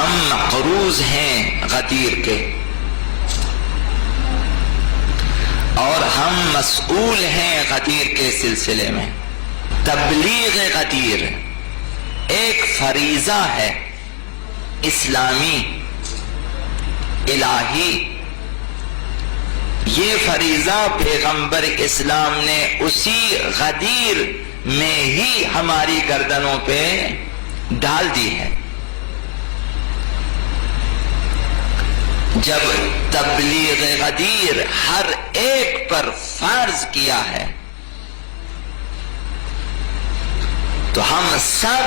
ہم مقروض ہیں غدیر کے، اور ہم مسئول ہیں غدیر کے سلسلے میں۔ تبلیغ غدیر ایک فریضہ ہے اسلامی الہی۔ یہ فریضہ پیغمبر اسلام نے اسی غدیر میں ہی ہماری گردنوں پہ ڈال دی ہے۔ جب تبلیغ غدیر ہر ایک پر فرض کیا ہے تو ہم سب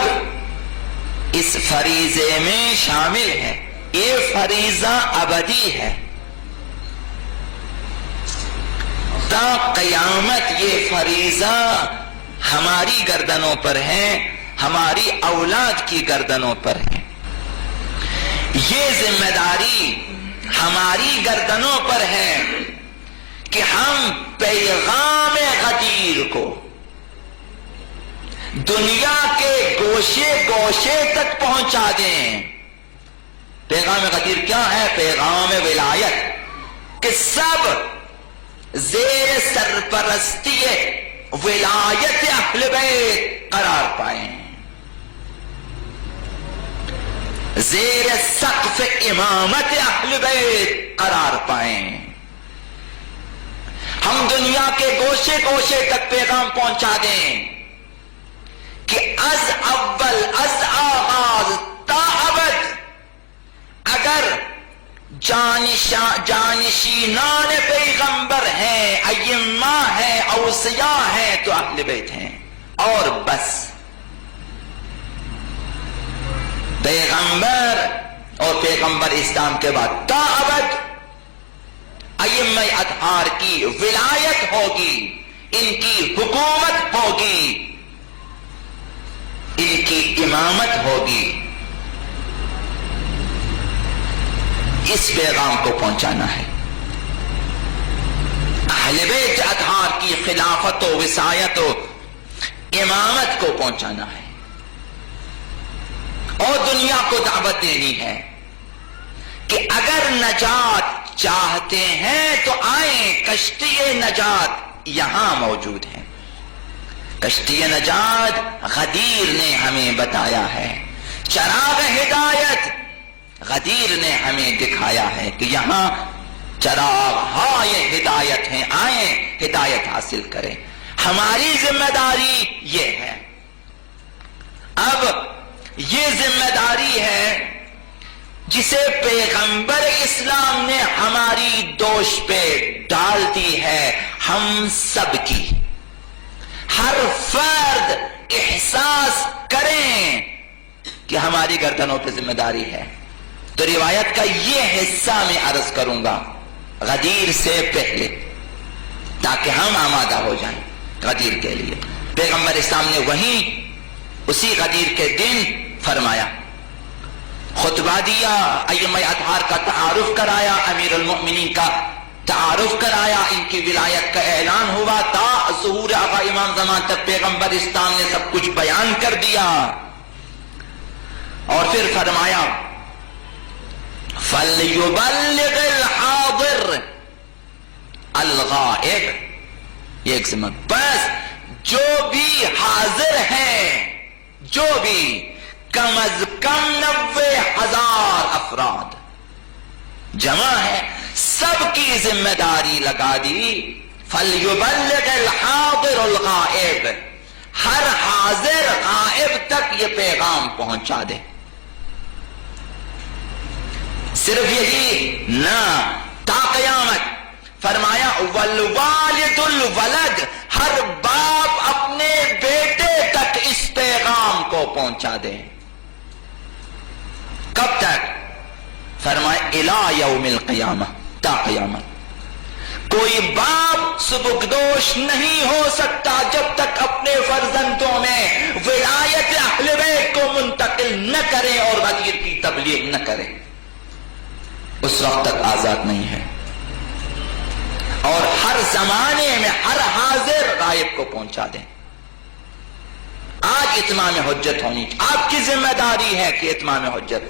اس فریضے میں شامل ہیں۔ یہ فریضہ ابدی ہے، تا قیامت یہ فریضہ ہماری گردنوں پر ہے، ہماری اولاد کی گردنوں پر ہے۔ یہ ذمہ داری ہماری گردنوں پر ہے کہ ہم پیغام غدیر کو دنیا کے گوشے گوشے تک پہنچا دیں۔ پیغام غدیر کیا ہے؟ پیغام ولایت، کہ سب زیر سرپرستی ولایت اہل بیت قرار پائیں، زیر سقف امامت اہل بیت قرار پائیں۔ ہم دنیا کے گوشے گوشے تک پیغام پہنچا دیں کہ از اول از آغاز تا ابد اگر جانشینان پیغمبر ہیں، ائمہ ہیں، اوصیاء ہیں تو اہل بیت ہیں، اور بس۔ پیغمبر اور پیغمبر اسلام کے بعد تا ابد ائمہ اطہار کی ولایت ہوگی، ان کی حکومت ہوگی، ان کی امامت ہوگی۔ اس پیغام کو پہنچانا ہے، اہل بیت اطہار کی خلافت و وصایت و امامت کو پہنچانا ہے، اور دنیا کو دعوت دینی ہے کہ اگر نجات چاہتے ہیں تو آئیں، کشتی نجات یہاں موجود ہے۔ کشتی نجات غدیر نے ہمیں بتایا ہے، چراغ ہدایت غدیر نے ہمیں دکھایا ہے کہ یہاں چراغ ہائے ہدایت ہیں، آئیں ہدایت حاصل کریں۔ ہماری ذمہ داری یہ ہے۔ اب یہ ذمہ داری ہے جسے پیغمبر اسلام نے ہماری دوش پہ ڈال دی ہے، ہم سب کی۔ ہر فرد احساس کریں کہ ہماری گردنوں پہ ذمہ داری ہے۔ تو روایت کا یہ حصہ میں عرض کروں گا غدیر سے پہلے، تاکہ ہم آمادہ ہو جائیں غدیر کے لیے۔ پیغمبر اسلام نے وہیں اسی غدیر کے دن فرمایا، خطبہ دیا، ائمہ اطہار کا تعارف کرایا، امیر المؤمنین کا تعارف کرایا، ان کی ولایت کا اعلان ہوا، تا ظہور آقا امام زمان تک پیغمبر اسلام نے سب کچھ بیان کر دیا، اور پھر فرمایا فَلْيُبَلِّغِ الْحَاضِرِ الْغَائِبِ، یہ ایک ذمہ، بس جو بھی حاضر ہیں، جو بھی کم از کم 90,000 افراد جمع ہے، سب کی ذمہ داری لگا دی۔ فَلْيُبَلِّغِ الْحَاضِرُ الْغَائِبِ، ہر حاضر غائب تک یہ پیغام پہنچا دے۔ صرف یہی نہ، تا قیامت۔ فرمایا وَالْوَالِدُ الْوَلَدِ، ہر باپ اپنے بیٹے تک اس پیغام کو پہنچا دے۔ کب تک؟ فرمایا اِلَى يَوْمِ الْقِيَامَةِ، تا قیامت۔ کوئی باپ سبکدوش نہیں ہو سکتا جب تک اپنے فرزندوں میں ولایت اہل بیت کو منتقل نہ کرے اور غدیر کی تبلیغ نہ کرے، اس وقت تک آزاد نہیں ہے۔ اور ہر زمانے میں ہر حاضر غائب کو پہنچا دیں۔ آج اتمام حجت ہونی، آپ کی ذمہ داری ہے کہ اتمام حجت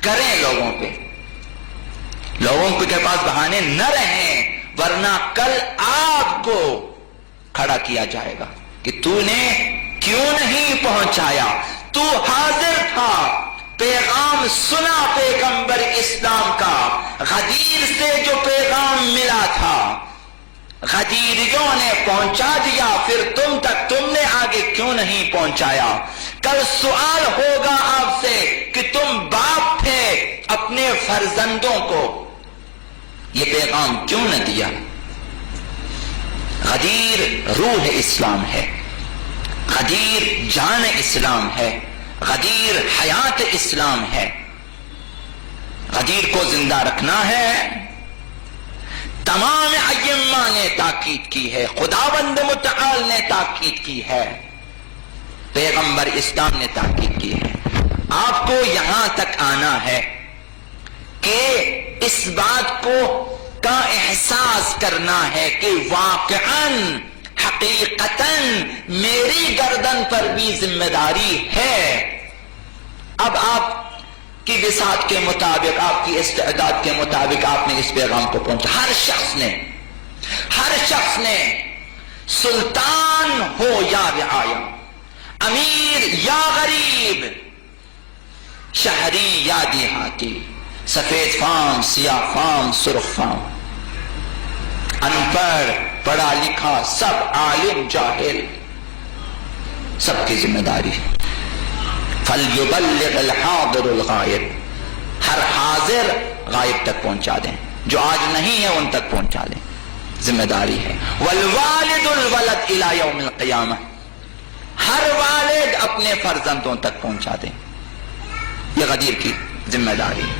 کریں لوگوں پہ، لوگوں کے پاس بہانے نہ رہیں، ورنہ کل آپ کو کھڑا کیا جائے گا کہ تو نے کیوں نہیں پہنچایا، تو حاضر تھا، پیغام سنا پیغمبر اسلام کا، غدیر سے جو پیغام ملا تھا غدیریوں نے پہنچا دیا، پھر تم نے آگے کیوں نہیں پہنچایا؟ کل سوال ہوگا آپ سے کہ تم باپ تھے، اپنے فرزندوں کو یہ پیغام کیوں نہ دیا؟ غدیر روح اسلام ہے، غدیر جان اسلام ہے، غدیر حیات اسلام ہے۔ غدیر کو زندہ رکھنا ہے، تمام ائمہ نے تاکید کی ہے، خداوند متعال نے تاکید کی ہے، پیغمبر اسلام نے تاکید کی ہے۔ آپ کو یہاں تک آنا ہے کہ اس بات کو کا احساس کرنا ہے کہ واقعاً حقیقتاً میری گردن پر بھی ذمہ داری ہے۔ اب آپ کی وسعت کے مطابق، آپ کی استعداد کے مطابق آپ نے اس پیغام کو پہنچا، ہر شخص نے سلطان ہو یا رعایا، امیر یا غریب، شہری یا دیہاتی، سفید فام، سیاہ فام، سرخ فام، ان پڑھ، پڑھا لکھا، سب، عالم جاہل، سب کی ذمہ داری ہے۔ فَلْيُبَلِّغِ الْحَاضِرُ الْغَائِبَ، ہر حاضر غائب تک پہنچا دیں، جو آج نہیں ہے ان تک پہنچا دیں، ذمہ داری ہے۔ وَالْوَالِدُ الْوَلَدْ إِلَى يَوْمِ الْقِيَامَةِ، ہر والد اپنے فرزندوں تک پہنچا دیں، یہ غدیر کی ذمہ داری ہے۔